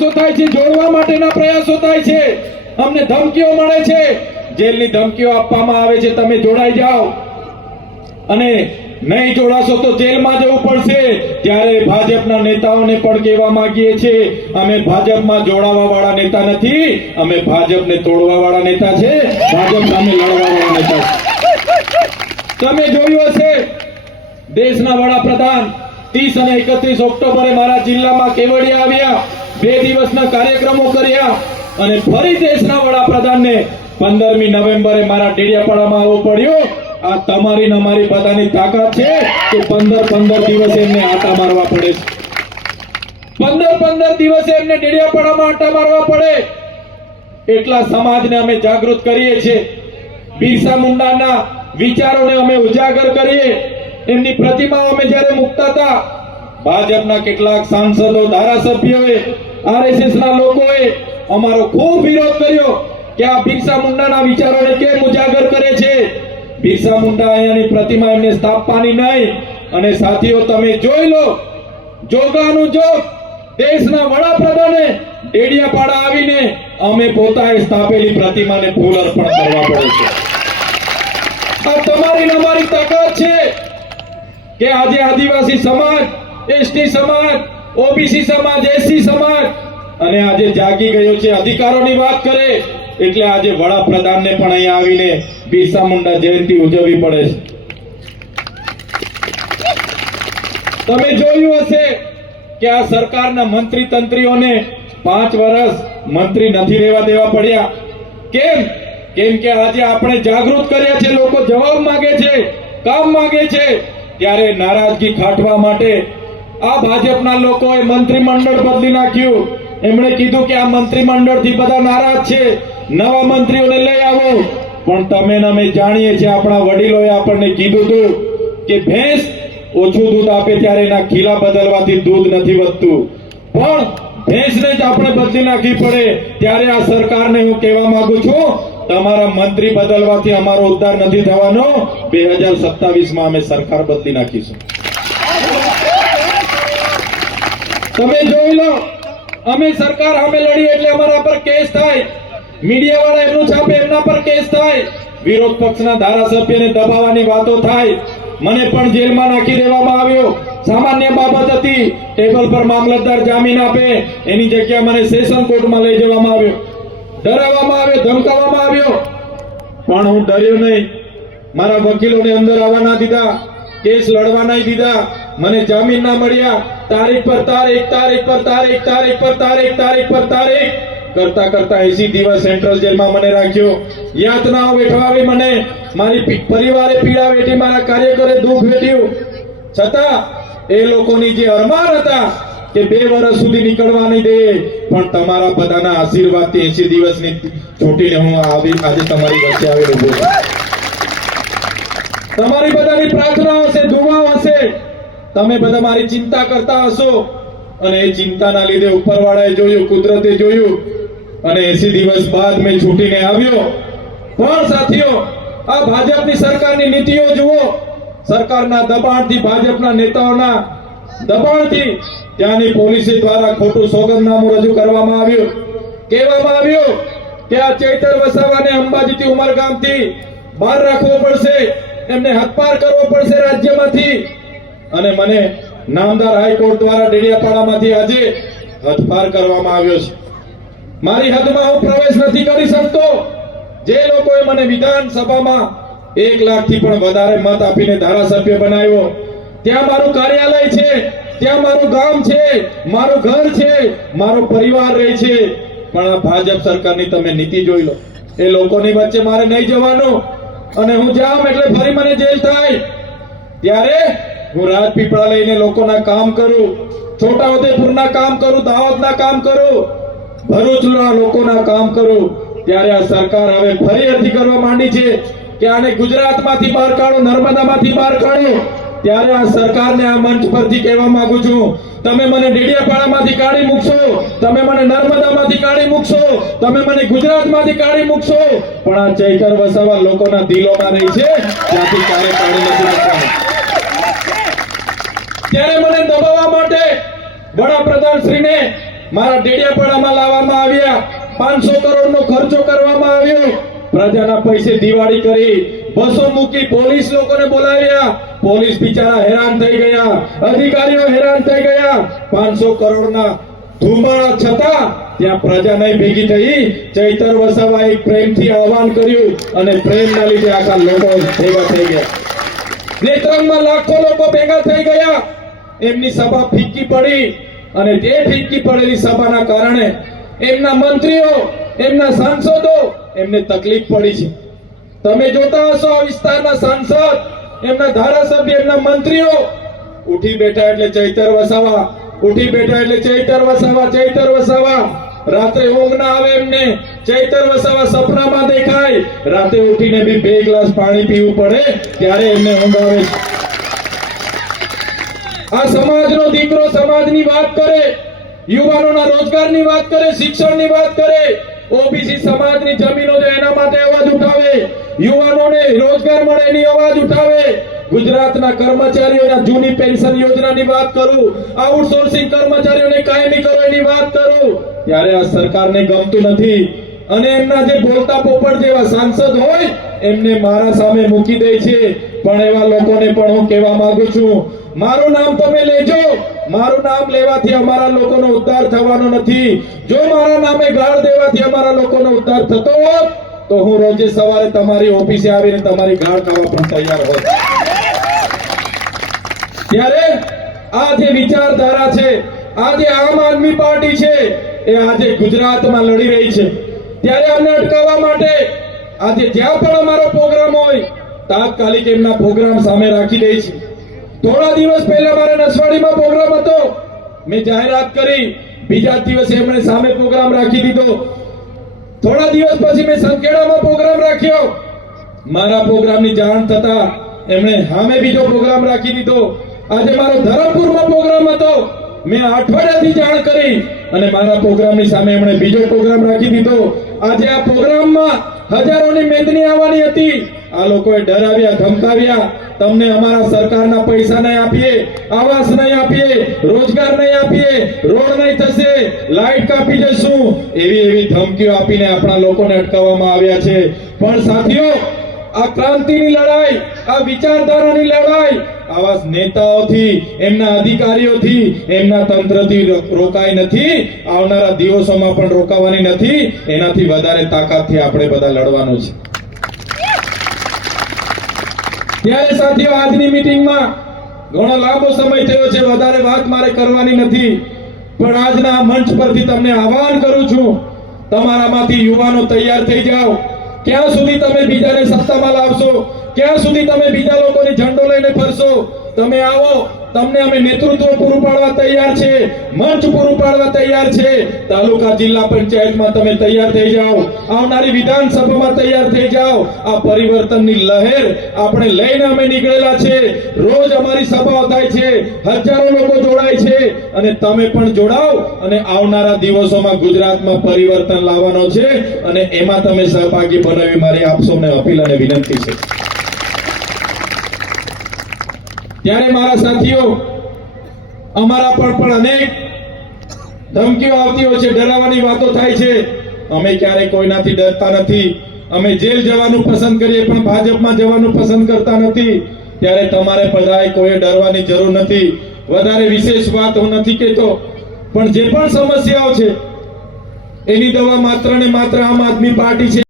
પ્રયાસો થાય છે, જોડવા માટેના પ્રયાસો થાય છે, અમને ધમકીઓ મળે છે, જેલની ધમકીઓ આપવામાં આવે છે, તમે જોડાઈ જાઓ અને નહીં જોડાશો તો જેલમાં જવું પડશે। ત્યારે ભાજપના નેતાઓને પણ કહેવા માંગીએ છીએ, અમે ભાજપમાં જોડાવા વાળા નેતા નથી, અમે ભાજપને તોડવા વાળા નેતા છે, ભાજપ સામે લડવા વાળા નેતા છે। તમે જોયું હશે દેશના વડાપ્રધાન 30 અને 31 ઓક્ટોબરે મારા જિલ્લામાં કેવડિયા આવ્યા, 2 દિવસના કાર્યક્રમો કર્યા અને ફરી દેશના વડાપ્રધાનને 15મી નવેમ્બરે મારા ડેડિયાપાડામાં આવવું પડ્યું। આ તમારી ને અમારી બધાની તાકાત છે કે 15 દિવસે એમને આટા મારવા પડે છે, 15 દિવસે એમને ડેડિયાપાડામાં આટા મારવા પડે। એટલા સમાજને અમે જાગૃત કરીએ છીએ, બિરસા મુંડાના વિચારોને અમે ઉજાગર કરીએ। એમની પ્રતિમાઓ અમે જ્યારે મૂકતા હતા, ભાજપના કેટલાક સાંસદો, ધારાસભ્યોએ, આરએસએસના લોકોએ અમારો ખૂબ વિરોધ કર્યો કે આ બિરસા મુંડાના વિચારોને કેમ ઉજાગર કરે છે। બિરસા મુંડા અહીંયાની પ્રતિમા એમને સ્થાપવાની નહીં। અને સાથીઓ તમે જોઈ લો, જોગાનું જોગ દેશના વડાપ્રધાને ડેડિયાપાડા આવીને અમે પોતાએ સ્થાપેલી પ્રતિમાને ફૂલ અર્પણ કરવા પડે છે। આ તમારી ને અમારી તાકાત છે કે આજે આદિવાસી સમાજ, એસટી સમાજ, ઓબીસી સમાજ, એસસી સમાજ અને આજે જાગી ગયો છે, અધિકારોની વાત કરે એટલે આજે વડાપ્રધાનને પણ અહીંયા આવીને બિરસા મુંડા જયંતિ ઉજવવી પડે છે। તમે જોયું હશે કે આ સરકારના મંત્રી તંત્રીઓને 5 વર્ષ મંત્રી નથી રહેવા દેવા પડ્યા। કેમ? કેમ કે આજે આપણે જાગૃત કર્યા છે, લોકો જવાબ માંગે છે, કામ માંગે છે, ત્યારે નારાજગી ખાટવા માટે આ ભાજપના લોકોએ મંત્રીમંડળ બદલી નાખ્યું। એમણે કીધું કે આ મંત્રીમંડળથી બધા નારાજ છે, નવા મંત્રીઓને લઈ આવો। પણ તમે ને અમે જાણીએ છીએ, આપણા વડીલોએ આપણને કીધું હતું કે ભેંસ ઓછું દૂધ આપે ત્યારે એના ખીલા બદલવાથી દૂધ નથી વધતું, પણ ભેંસને જ આપણે બદલી નાખવી પડે। ત્યારે આ સરકારને હું કહેવા માંગુ છું, તમારા મંત્રી બદલવાથી અમારો ઉદ્ધાર નથી થવાનો। 2027માં અમે સરકાર બદલી નાખીશું। તમે જોઈ લો, અમે સરકાર સામે લડી એટલે અમારા પર કેસ થાય, મીડિયા વાળા એમનું છાપે એમના પર કેસ થાય, વિરોધ પક્ષના ધારાસભ્યને દબાવવાની વાતો થાય, મને પણ જેલમાં નાખી દેવામાં આવ્યો। સામાન્ય બાબત હતી, ટેબલ પર મામલતદાર જામીન આપે, એની જગ્યા મને સેશન કોર્ટમાં લઈ જવામાં આવ્યો, ડરાવવામાં આવ્યો, ધમકાવવામાં આવ્યો, પણ હું ડર્યો નહીં। મારા વકીલોને અંદર આવવા ના દીધા, કેસ લડવા નહીં દીધા, મને જામીન ના મળ્યા, તારીખ પર તારીખ, તારીખ પર તારીખ, તારીખ પર તારીખ, તારીખ પર તારીખ કરતા કરતા 80 દિવસ સેન્ટ્રલ જેલમાં મને રાખ્યો। યાતનાઓ વેઠવાવી મને, મારી પરિવારે પીડા વેઠી, મારા કાર્યકરે દુઃખ વેઠ્યું, છતાં એ લોકોની જે અરમાન હતા કે 2 વર્ષ સુધી નીકળવા નહીં દે, પણ તમારા બધાના આશીર્વાદથી 80 દિવસની છૂટીને હું આજે તમારી વચ્ચે આવેલો છું। તમારી બધાની પ્રાર્થના હશે, દુઆ હશે, તમે બધા મારી ચિંતા કરતા હશો અને એ ચિંતાના લીધે ઉપરવાળાએ જોયું, કુદરતે જોયું અને 80 દિવસ બાદ મેં છૂટીને આવ્યો। પણ સાથીઓ, આ ભાજપની સરકારની નીતિઓ જુઓ, સરકારના દબાણથી, ભાજપના નેતાઓના દબાણથી ત્યાંની પોલીસ દ્વારા ખોટું સોગંદનામું રજૂ કરવામાં આવ્યું। કહેવામાં આવ્યું કે આ ચૈતર વસાવાને અંબાજીથી ઉમરગામથી બહાર રાખવો પડશે, એમને હદપાર કરવો પડશે રાજ્યમાંથી, અને મને નામદાર હાઈકોર્ટ દ્વારા ડેડિયાપાડામાંથી આજે હદપાર કરવામાં આવ્યો છે। મારી હદમાં હું પ્રવેશ નથી કરી શકતો। જે લોકોએ મને વિધાનસભામાં 1 લાખથી પણ વધારે મત આપીને ધારાસભ્ય બનાવ્યો, ત્યાં મારું કાર્યાલય છે, ત્યાં મારું ગામ છે, મારું ઘર છે, મારો પરિવાર રહે છે, પણ આ ભાજપ સરકારની તમે નીતિ જોઈ લો। એ લોકોની વચ્ચે મારે નહીં જવાનું, અને હું જાઉં એટલે ફરી મને જેલ થાય। ત્યારે હું રાજપીપળા લઈને લોકોના કામ કરું, છોટાઉદેપુરના કામ કરું, દાહોદના કામ કરું, ભરૂચના લોકોના કામ કરું। ત્યારે આ સરકાર હવે ફરી અરજી કરવા માંડી છે કે આને ગુજરાતમાંથી બહાર કાઢો, નર્મદામાંથી બહાર કાઢો। ત્યારે આ સરકારને આ મંચ પરથી કહેવા માંગુ છું, તમે મને ડેડિયાપાડામાંથી કાઢી મૂકશો, તમે મને નર્મદામાંથી કાઢી મૂકશો, તમે મને ગુજરાતમાંથી કાઢી મૂકશો, પણ આ ચૈતર વસાવા લોકોના દિલોમાં રહી છે, ત્યાંથી ક્યારે કાઢી નથી મૂકવાનું। ત્યારે મને દબાવવા માટે વડાપ્રધાન શ્રીને મારા ડેડિયાપાડામાં લાવવામાં આવ્યા, 500 કરોડનો ખર્ચો કરવામાં આવ્યો, પ્રજાના પૈસે દિવાળી કરી, બસો મૂકી, પોલીસ લોકોને બોલાવ્યા, પોલીસ બિચારા હેરાન થઈ ગયા, અધિકારીઓ હેરાન થઈ ગયા, 500 કરોડના ધુમાડા છતાં ત્યાં પ્રજા નહીં ભેગી થઈ. ચૈતર વસાવાએ પ્રેમથી આહવાન કર્યું અને પ્રેમના લીધે આખા લોકો ભેગા થઈ ગયા. નેત્રંગમાં લાખો લોકો ભેગા થઈ ગયા. એમની સભા ફીકી પડી અને તે ફીકી પડેલી સભાના કારણે એમના મંત્રીઓ, એમના સાંસદો, એમને તકલીફ પડી છે. તમે જોતા હશો આ વિસ્તારના સાંસદ, એમના ધારાસભ્ય, એમના મંત્રીઓ ઉઠી બેઠા એટલે ચૈતર વસાવા, ઉઠી બેઠા એટલે ચૈતર વસાવા, ચૈતર વસાવા. રાત્રે ઊંઘ ના આવે એમને, ચૈતર વસાવા સપનામાં દેખાય, રાતે ઉઠીને બી 2 ગ્લાસ પાણી પીવું પડે ત્યારે એમને ઊંઘ આવે. આ સમાજનો દીકરો સમાજની વાત કરે, યુવાનોના રોજગારની વાત કરે, શિક્ષણની વાત કરે, ઓબીસી સમાજની જમીનો છે એના માટે અવાજ ઉઠાવે, યુવાનોને રોજગાર મળે એની અવાજ ઉઠાવે, ગુજરાતના કર્મચારીઓના જૂની પેન્શન યોજનાની વાત કરું, આઉટસોર્સિંગ કર્મચારીઓને કાયમી કરો એની વાત કરું, ત્યારે આ સરકારને ગમતું નથી. અને એમના જે બોલતા પોપટ જેવા સાંસદ હોય એમને મારા સામે મૂકી દે છે. પણ એવા લોકોને પણ હું કહેવા માંગુ છું, મારું નામ તમે લેજો, મારું નામ લેવાથી અમારા લોકોનો ઉદ્ધાર થવાનો નથી. જો મારા નામે ગાળ દેવાથી અમારા લોકોનો ઉદ્ધાર થતો હોત તો હું રોજે સવારે તમારી ઓફિસે આવીને તમારી ગાળ ખાવા પણ તૈયાર હોત. ત્યારે આ જે વિચારધારા છે, આ જે આમ આદમી પાર્ટી છે, એ આજે ગુજરાતમાં લડી રહી છે. ત્યારે અમને અટકાવવા માટે આજે જ્યાં પણ અમારો પ્રોગ્રામ હોય તાત્કાલિક એમના પ્રોગ્રામ સામે રાખી દે છે. થોડા દિવસ પહેલા મારે નસવાડીમાં પ્રોગ્રામ હતો, મેં જાહેરાત કરી, બીજા દિવસે એમણે સામે પ્રોગ્રામ રાખી દીધો. થોડા દિવસ પછી મેં સંકેડામાં પ્રોગ્રામ રાખ્યો, મારા પ્રોગ્રામની જાણ થતા એમણે સામે બીજો પ્રોગ્રામ રાખી દીધો. આજે મારો ધરમપુરમાં પ્રોગ્રામ હતો, મેં અઠવાડિયાથી જાણ કરી અને મારા પ્રોગ્રામની સામે એમણે બીજો પ્રોગ્રામ રાખી દીધો. આજે આ પ્રોગ્રામમાં હજારોની મેદની આવવાની હતી. આ લોકોએ ડરાવ્યા, ધમકાવ્યા, તમને અમારા સરકારના પૈસા નહીં આપીએ, આવાસ નહીં આપીએ, રોજગાર નહીં આપીએ, રોડ નહીં થશે, લાઈટ કાપી જશું, એવી ધમકીઓ આપીને આપણા લોકોને અટકાવવામાં આવ્યા છે. પણ સાથીઓ, આ ક્રાંતિની લડાઈ, આ વિચારધારાની લડાઈ આવા નેતાઓથી, એમના અધિકારીઓથી, એમના તંત્રથી રોકાઈ નથી, આવનારા દિવસોમાં પણ રોકાવાની નથી. એનાથી વધારે તાકાતથી આપણે બધા લડવાનું છે. ત્યારે સાથીઓ, આજની મીટિંગમાં ઘણો લાંબો સમય થયો છે, વધારે વાત મારે કરવાની નથી, પણ આજના આ મંચ પરથી તમને આહવાન કરું છું, તમારામાંથી યુવાનો તૈયાર થઈ જાઓ. ક્યાં સુધી તમે બીજાને સત્તામાં લાવશો? ક્યાં સુધી તમે બીજા લોકોની ઝંડો લઈને ફરશો? તમે આવો, તમને અમે નેતૃત્વ પૂરું પાડવા તૈયાર છે, મંચ પૂરું પાડવા તૈયાર છે. તાલુકા જિલ્લા પંચાયતમાં તમે તૈયાર થઈ જાઓ, આવનારી વિધાનસભામાં તૈયાર થઈ જાઓ. આ પરિવર્તનની લહેર આપણે લઈને અમે નીકળેલા છે. રોજ અમારી સભાઓ થાય છે, હજારો લોકો જોડાય છે અને તમે પણ જોડાઓ અને આવનારા દિવસોમાં ગુજરાતમાં પરિવર્તન લાવવાનો છે અને એમાં તમે સહભાગી બનાવી મારી આપ સૌને અપીલ અને વિનંતી છે. ત્યારે મારા સાથીઓ, અમારા પર પણ અનેક ધમકીઓ આવતી હોય છે, ડરાવવાની વાતો થાય છે. અમે ક્યારેય કોઈનાથી ડરતા નથી. અમે જેલ જવાનું પસંદ કરીએ પણ ભાજપમાં જવાનું પસંદ કરતા નથી. ત્યારે તમારે બધાએ કોઈ ડરવાની જરૂર નથી. વધારે વિશેષ વાત હું નથી કહેતો, પણ જે પણ સમસ્યાઓ છે એની દવા માત્ર ને માત્ર આમ આદમી પાર્ટી છે.